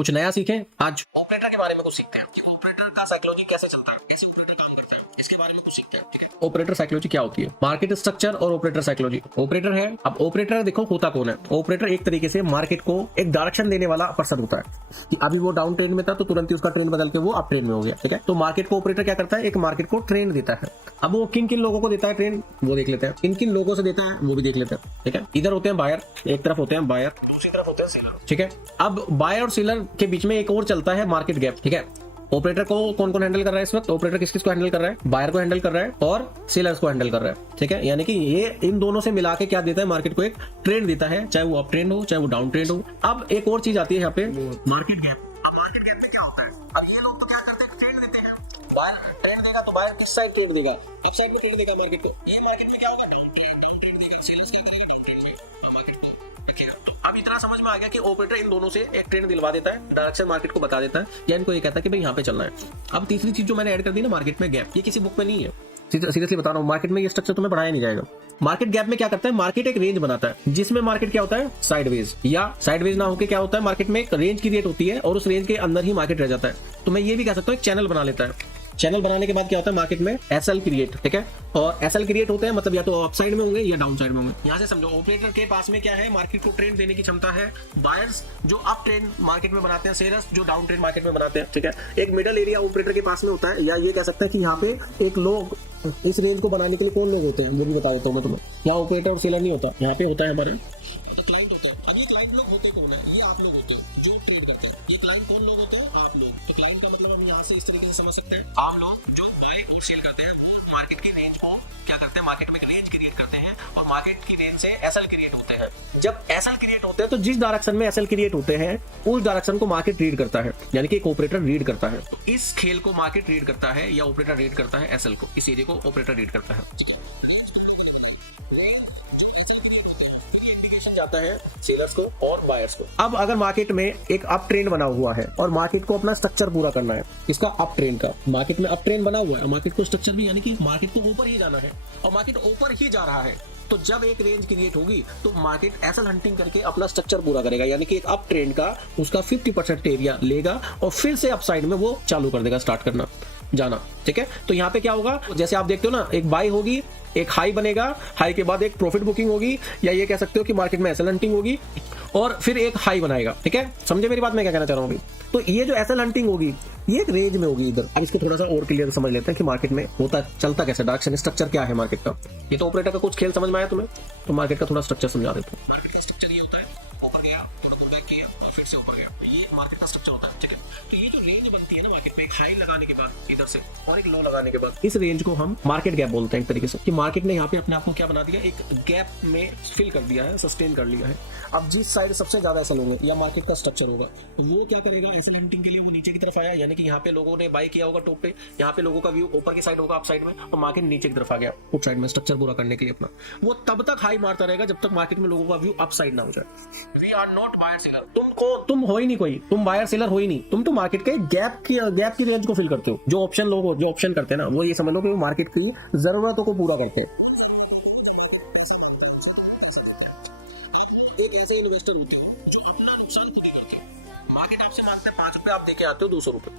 कुछ नया सीखें। आज ऑपरेटर के बारे में कुछ सीखते हैं कि ऑपरेटर का साइकोलॉजी कैसे चलता है, कैसे ऑपरेटर काम करता है, इसके बारे में कुछ सीखते हैं। ठीक है, ऑपरेटर साइकोलॉजी क्या होती है, मार्केट स्ट्रक्चर और ऑपरेटर साइकोलॉजी। ऑपरेटर है, अब ऑपरेटर देखो होता कौन है। ऑपरेटर एक तरीके से मार्केट को एक डायरेक्शन देने वाला पर्सन होता है कि अभी वो डाउन ट्रेंड में था तो तुरंत ही उसका ट्रेंड बदल के वो अप ट्रेंड में हो गया। ठीक है, तो मार्केट को ऑपरेटर क्या करता है, एक मार्केट को ट्रेंड देता है। अब वो किन किन लोगों को देता है ट्रेंड, वो देख लेते हैं। किन किन लोगों से देता है वो भी देख लेते हैं। ठीक है, इधर होते हैं बायर, एक तरफ होते हैं बायर, दूसरी तरफ होते हैं सेलर। ठीक है, अब बायर और सेलर के बीच में एक और चलता है मार्केट गैप। ठीक है, ऑपरेटर को कौन कौन हैंडल कर रहा है इस वक्त, ऑपरेटर किस किस को हैंडल कर रहा है, बायर को हैंडल कर रहा है और सेलर्स को हैंडल कर रहा है। ठीक है, यानी कि ये इन दोनों से मिला के क्या देता है, मार्केट को एक ट्रेंड देता है, चाहे वो अप ट्रेंड हो चाहे वो डाउन ट्रेंड हो। अब एक और चीज आती है यहाँ पे, मार्केट गैप। अब मार्केट गैप में क्या होता है, अब ये लोग तो क्या करते हैं, ट्रेंड देते हैं। बायर ट्रेंड देगा तो बायर किस साइड ट्रेंड देगा, अप साइड में ट्रेंड देगा मार्केट को। ये मार्केट में क्या होगा, डाउन ट्रेंड देगा, सेलर्स क्या करेगा, डाउन ट्रेंड में मार्केट को। अब इतना समझ में आ गया कि ऑपरेटर इन दोनों से एक ट्रेंड दिलवा देता है, डायरेक्शन मार्केट को बता देता है, या इनको ये कहता है कि भाई यहाँ पे चलना है। अब तीसरी चीज जो मैंने ऐड कर दी ना, मार्केट में गैप, ये किसी बुक में नहीं है, सीरियसली बता रहा हूँ, मार्केट में ये स्ट्रक्चर तुम्हें पढ़ाया नहीं जाएगा। मार्केट गैप में क्या करता है, मार्केट एक रेंज बनाता है जिसमें मार्केट क्या होता है, साइडवेज, या साइडवेज ना होकर क्या होता है, मार्केट में एक रेंज क्रिएट होती है और उस रेंज के अंदर ही मार्केट रह जाता है। तो मैं ये भी कह सकता हूँ एक चैनल बना लेता है। चैनल बनाने के बाद क्या होता है, मार्केट में एसएल क्रिएट। ठीक है, और एसएल क्रिएट होते हैं मतलब या तो अप साइड में होंगे या डाउन साइड में होंगे। यहाँ से समझो, ऑपरेटर के पास में क्या है, मार्केट को ट्रेंड देने की क्षमता है। बायर्स जो अप ट्रेंड मार्केट में बनाते हैं, सेलर्स जो डाउन ट्रेंड मार्केट में बनाते हैं। ठीक है, एक मिडल एरिया ऑपरेटर के पास में होता है, या ये कह सकते हैं कि यहाँ पे एक लोग इस रेंज को बनाने के लिए कौन लोग होते हैं वो भी बता देता हूँ मैं तुम्हें। यहाँ ऑपरेटर और सेलर नहीं होता, यहाँ पे होता है हमारे क्लाइंट होता है। अब ये क्लाइंट लोग होते कौन है, ये आप लोग होते हो जो ट्रेड करते हैं। ये क्लाइंट कौन लोग होते हैं, आप लोग। तो क्लाइंट का मतलब हम यहाँ से इस तरीके से समझ सकते हैं, आप लोग जो बाय और सेल करते हैं वो मार्केट की रेंज को क्या करते हैं, मार्केट में एक रेंज क्रिएट करते हैं और मार्केट की रेंज से एसएल क्रिएट होते हैं। जब एसएल क्रिएट होते हैं तो जिस डायरेक्शन में एसएल क्रिएट होते हैं उस डायरेक्शन को मार्केट रीड करता है, यानी कि एक ऑपरेटर रीड करता है। तो इस खेल को मार्केट रीड करता है या ऑपरेटर रीड करता है एसएल को, इस एरिया को ऑपरेटर रीड करता है। जाता है सेलर्स को और बायर्स को। अब अगर मार्केट में एक अप ट्रेंड बना हुआ है और मार्केट को अपना स्ट्रक्चर पूरा करना है, इसका अप ट्रेंड का, मार्केट में अप ट्रेंड बना हुआ है, मार्केट को स्ट्रक्चर भी, यानी कि मार्केट को ऊपर ही जाना है और मार्केट ऊपर ही जा रहा है। तो जब एक रेंज क्रिएट होगी तो मार्केट एसएल हंटिंग करके अपना स्ट्रक्चर पूरा करेगा, यानी कि एक अप ट्रेंड का उसका 50% एरिया लेगा और फिर से अप साइड में वो चालू कर देगा, स्टार्ट करना जाना। ठीक है, तो यहाँ पे क्या होगा, जैसे आप देखते हो ना, एक बाई होगी, एक हाई बनेगा, हाई के बाद एक प्रॉफिट बुकिंग होगी, या ये कह सकते हो कि मार्केट में एसएल हंटिंग होगी और फिर एक हाई बनाएगा। ठीक है, समझे मेरी बात मैं क्या कहना चाह रहा हूँ अभी। तो ये जो एसएल हंटिंग होगी ये एक रेंज में होगी इधर। अब इसको थोड़ा सा और क्लियर समझ लेते हैं कि मार्केट में होता चलता कैसे, डायरेक्शन स्ट्रक्चर क्या है मार्केट का। ये तो ऑपरेटर का कुछ खेल समझ में आया तुम्हें, तो मार्केट का थोड़ा स्ट्रक्चर समझा देता हूँ। मार्केट का स्ट्रक्चर ये होता है, ऊपर गया, थोड़ा पुल बैक किया और फिर से ऊपर गया, ये मार्केट का स्ट्रक्चर होता है। ठीक है, तो ये जो रेंज बनती है ना मार्केट में, एक हाई लगाने के बाद इधर से और एक लो लगाने के बाद, इस रेंज को हम मार्केट गैप बोलते हैं एक तरीके से, कि मार्केट ने यहाँ पे अपने आप को क्या बना दिया, एक गैप में फिल कर दिया है, सस्टेन कर लिया है। अब जिस साइड सबसे ज्यादा एसएल होंगे या मार्केट का स्ट्रक्चर होगा, वो क्या करेगा, एसएल हंटिंग के लिए वो नीचे की तरफ आया, यानी कि यहाँ पे लोगों ने बाय किया होगा टॉप पे, यहाँ पे लोगों का व्यू ऊपर की साइड होगा अप साइड में, और मार्केट नीचे की तरफ आ गया उस साइड में स्ट्रक्चर पूरा करने के लिए अपना। वो तब तक हाई मारता रहेगा जब तक मार्केट में लोगों का व्यू अप साइड ना हो जाए। We are not buyer seller, तुम हो ही नहीं कोई, तुम बायर सेलर हो ही नहीं, तुम तो मार्केट के गैप की रेंज को फिल करते हो। जो ऑप्शन लोग जो ऑप्शन करते हैं ना, वो ये समझ लो कि वो मार्केट की जरूरतों को पूरा करते हैं। एक ऐसे इन्वेस्टर होते हो जो अपना नुकसान खुद ही करते हैं। मार्केट आपसे मांगते हैं 5 रुपए, आप देके आते हो 200 रुपए।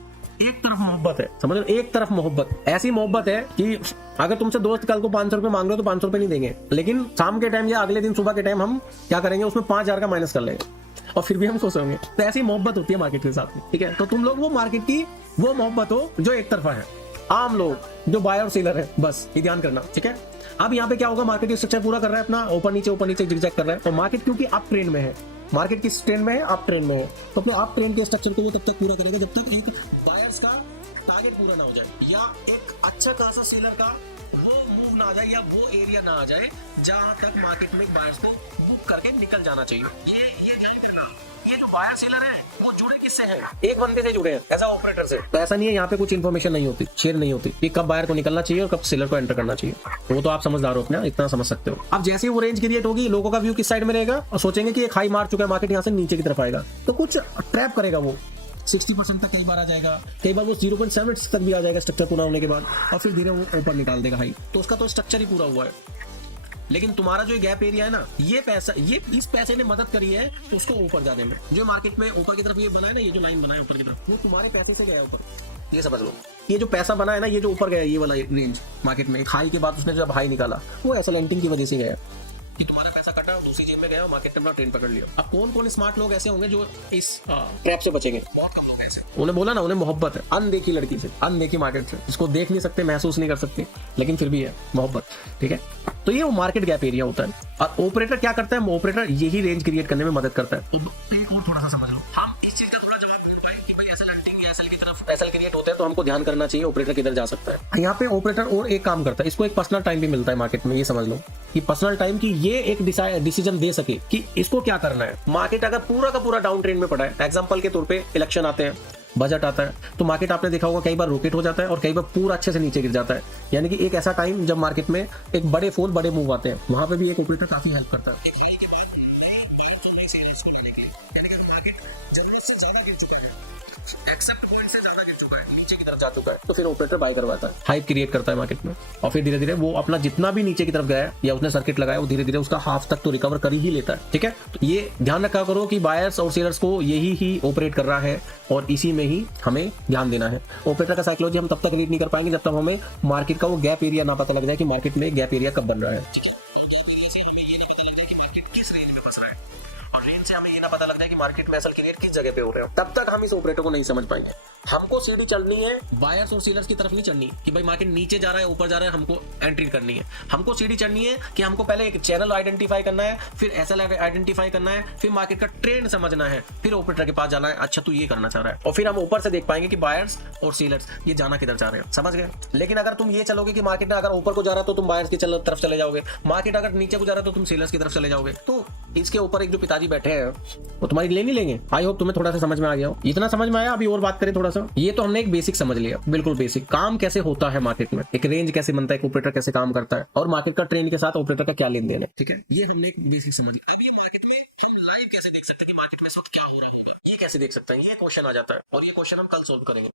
एक तरफ मोहब्बत है, समझ लो, एक तरफ मोहब्बत, ऐसी मोहब्बत है कि अगर तुमसे दोस्त कल को 500 रुपए मांग रहे हो तो 500 रुपए नहीं देंगे, लेकिन शाम के टाइम या अगले दिन सुबह के टाइम हम क्या करेंगे, उसमें 5000 का माइनस कर लेंगे और फिर भी हम खुश होंगे। तो ऐसी मोहब्बत होती है मार्केट के साथ में। ठीक है, तो तुम लोग वो मार्केट की वो मोहब्बत हो जो एक तरफा है, आम लोग जो बायर और सेलर है, बस ये ध्यान करना। ठीक है, अब यहाँ पे क्या होगा, मार्केट स्ट्रक्चर पूरा कर रहा है अपना, ऊपर नीचे जिगजैग कर रहा है। तो मार्केट क्योंकि अप ट्रेंड में है, मार्केट किस ट्रेंड में है, अप ट्रेंड में है, तो अपने अप ट्रेंड के स्ट्रक्चर को वो तब तक पूरा करेगा जब तक एक बायर्स का टारगेट पूरा ना हो जाए, या एक अच्छा खासा सेलर का वो मूव ना आ जाए, या वो एरिया ना आ जाए जहां तक मार्केट में बायर्स को बुक करके निकल जाना चाहिए। ये जो बायर सेलर है वो जुड़े किससे हैं, एक बंदे से जुड़े हैं, ऐसा ऑपरेटर से। तो ऐसा नहीं है, यहाँ पे कुछ इन्फॉर्मेशन नहीं होती, शेयर नहीं होती कि कब बायर को निकलना चाहिए और कब सेलर को एंटर करना चाहिए। तो वो तो आप समझदार हो अपना, इतना समझ सकते हो। अब जैसे ही वो रेंज क्रिएट होगी, लोगों का व्यू किस साइड में रहेगा और सोचेंगे कि एक हाई मार चुका है मार्केट, यहाँ से नीचे की तरफ आएगा, तो कुछ ट्रैप करेगा वो, 60% तक कई बार आ जाएगा, कई बार वो 0.7 तक भी आ जाएगा स्ट्रक्चर पूरा होने के बाद, और फिर धीरे वो ऊपर निकाल देगा हाई। तो उसका तो स्ट्रक्चर ही पूरा हुआ है। लेकिन तुम्हारा जो गैप एरिया है ना, ये पैसा, ये इस पैसे ने मदद करी है उसको ऊपर जाने में। जो मार्केट में ऊपर की तरफ ये बना है ना, ये जो लाइन बना है ऊपर की तरफ, वो तुम्हारे पैसे से गया है ऊपर, ये समझ लो। ये जो पैसा बना है ना, ये जो ऊपर गया, ये वाला रेंज मार्केट में, हाई के बाद उसने जब हाई निकाला, वो एसएलएंटिंग की वजह से गया कि तुम्हारा पैसा कटा और दूसरी जेब में गया, मार्केट ने अपना ट्रेंड पकड़ लिया। अब कौन कौन स्मार्ट लोग ऐसे होंगे जो इस ट्रैप से बचेंगे? बहुत कम लोग ऐसे। उन्हें बोला ना, उन्हें मोहब्बत है अनदेखी लड़की से, अनदेखी मार्केट से, जिसको देख नहीं सकते, महसूस नहीं कर सकते, लेकिन फिर भी है मोहब्बत, ठीक है। तो ये वो मार्केट गैप एरिया होता है। और ऑपरेटर क्या करता है? ऑपरेटर यही रेंज क्रिएट करने में मदद करता है। तो एक और थोड़ा सा समझ लो, हम इस चीज का थोड़ा जवाब पाए कि भाई एसएल एसल की तरफ एसएल क्रिएट होते हैं, तो हमको ध्यान करना चाहिए ऑपरेटर किधर जा सकता है। यहाँ पे ऑपरेटर और एक काम करता है, इसको एक पर्सनल टाइम भी मिलता है मार्केट में, ये समझ लो कि पर्सनल टाइम की ये एक डिसीजन दे सके कि इसको क्या करना है। मार्केट अगर पूरा का पूरा डाउन ट्रेंड में पड़ा है, एग्जांपल के तौर पे इलेक्शन आते हैं, बजट आता है, तो मार्केट आपने देखा होगा कई बार रोकेट हो जाता है और कई बार पूरा अच्छे से नीचे गिर जाता है। यानी कि एक ऐसा टाइम जब मार्केट में एक बड़े फॉल, बड़े मूव आते हैं, वहां पे भी एक ऑपरेटर काफी हेल्प करता है। जरूरत से ज्यादा गिर चुका है, एक्सेप्ट पॉइंट से ज्यादा गिर चुका है, नीचे की तरफ जा चुका है, तो फिर ऑपरेटर बाय करवाता है, हाइप क्रिएट करता है मार्केट में, और फिर धीरे धीरे वो अपना जितना भी नीचे की तरफ गया है या उसने सर्किट लगाया, वो धीरे धीरे उसका हाफ तक तो रिकवर कर ही लेता है, ठीक है। तो ये ध्यान रखा करो कि बायर्स और सेलर्स को यही ही ऑपरेट कर रहा है और इसी में ही हमें ध्यान देना है। ऑपरेटर का साइकोलॉजी हम तब तक रीड नहीं कर पाएंगे जब तक हमें मार्केट का वो गैप एरिया ना पता लग जाए कि मार्केट में गैप एरिया कब बन रहा है। हमें ये ना पता लगता है कि मार्केट में असल क्रिएट किस जगह पे हो रहे हो, तब तक हम इस ऑपरेटर को नहीं समझ पाएंगे। हमको सीढ़ी चढ़नी है बायर्स और सेलर्स की तरफ नहीं चढ़नी कि भाई मार्केट नीचे जा रहा है ऊपर जा रहा है, हमको एंट्री करनी है। हमको सीढ़ी चढ़नी है कि हमको पहले एक चैनल आइडेंटिफाई करना है, फिर एसएल आइडेंटिफाई करना है, फिर मार्केट का ट्रेंड समझना है, फिर ऑपरेटर के पास जाना है, अच्छा तू ये करना चाह रहा है, और फिर हम ऊपर से देख पाएंगे कि बायर्स और सेलर्स ये जाना किधर चाह रहे हैं, समझ गए। लेकिन अगर तुम ये चलोगे कि मार्केट अगर ऊपर को जा रहा है तो तुम बायर्स की तरफ चले जाओगे, मार्केट अगर नीचे को जा रहा है तो तुम सेलर्स की तरफ चले जाओगे, तो इसके ऊपर एक जो पिताजी बैठे हैं वो तुम्हारी ले नहीं लेंगे। आई होप तुम्हें थोड़ा सा समझ में आ गया हो। इतना समझ में आया? अभी और बात करें थोड़ा सा। ये तो हमने एक बेसिक समझ लिया, बिल्कुल बेसिक, काम कैसे होता है मार्केट में, एक रेंज कैसे बनता है, एक ऑपरेटर कैसे काम करता है, और मार्केट का ट्रेंड के साथ ऑपरेटर का क्या लेन देन है, ठीक है। ये हमने एक बेसिक समझ लिया। अब ये मार्केट में हम लाइव कैसे देख सकते हैं कि मार्केट में इस वक्त क्या हो रहा होगा, ये कैसे देख सकते हैं, ये क्वेश्चन आ जाता है, और ये क्वेश्चन हम कल सोल्व करेंगे।